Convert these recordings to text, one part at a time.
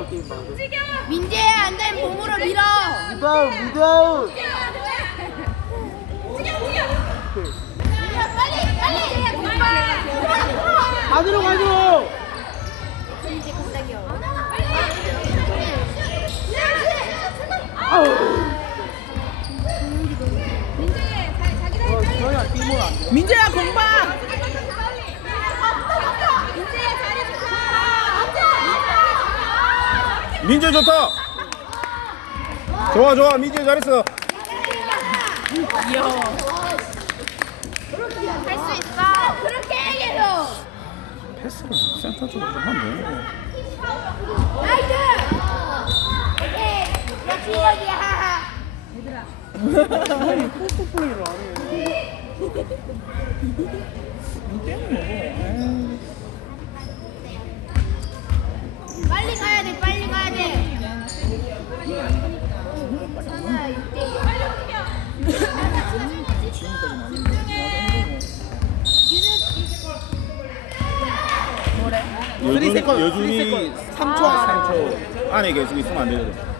Okay, 움직여. 움직여. 민재야 안돼 몸으로 밀어 무더 무더 움직 빨리 빨리, 빨리. 빨리. 빨리. 공파 안으로 가줘 민재야 공방! 민재 좋다. 좋아 좋아 민재 잘했어. 귀여워. 할수 있어. 야, 그렇게 해요. 패스를 센터 쪽으로 하면 돼. 나이스. 오케이. 나 중력이야. 얘들아. 포스트 플레이로 안 해. 이 때문에. 여준, 세권, 여준이 3초 안에 아아 계속 있으면 안 되거든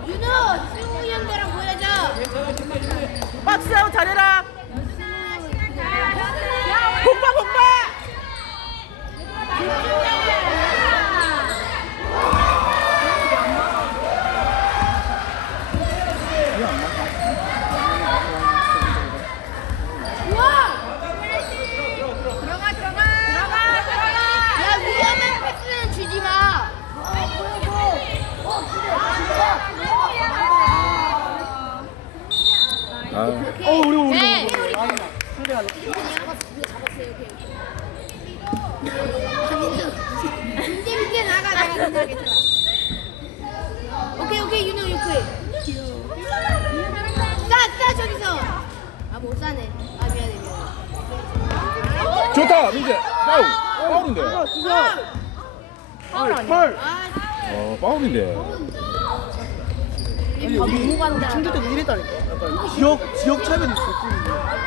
Okay. 아. Okay. 어, 우리 우리. 우리. 잡았어요, 오케이. 나가 라 오케이, 오케이. 유노 유쿠이. 짜짜 okay. 저기서. 아, 못 싸네. 아, 미안해. 미안해. 아, 좋다. 이제. 파울. 파울인데. 파울 아니 어, 파울인데. 그렇지. 아 너무 가는 거야. 충주도 일했다니까 지역 지역 차별 있었지.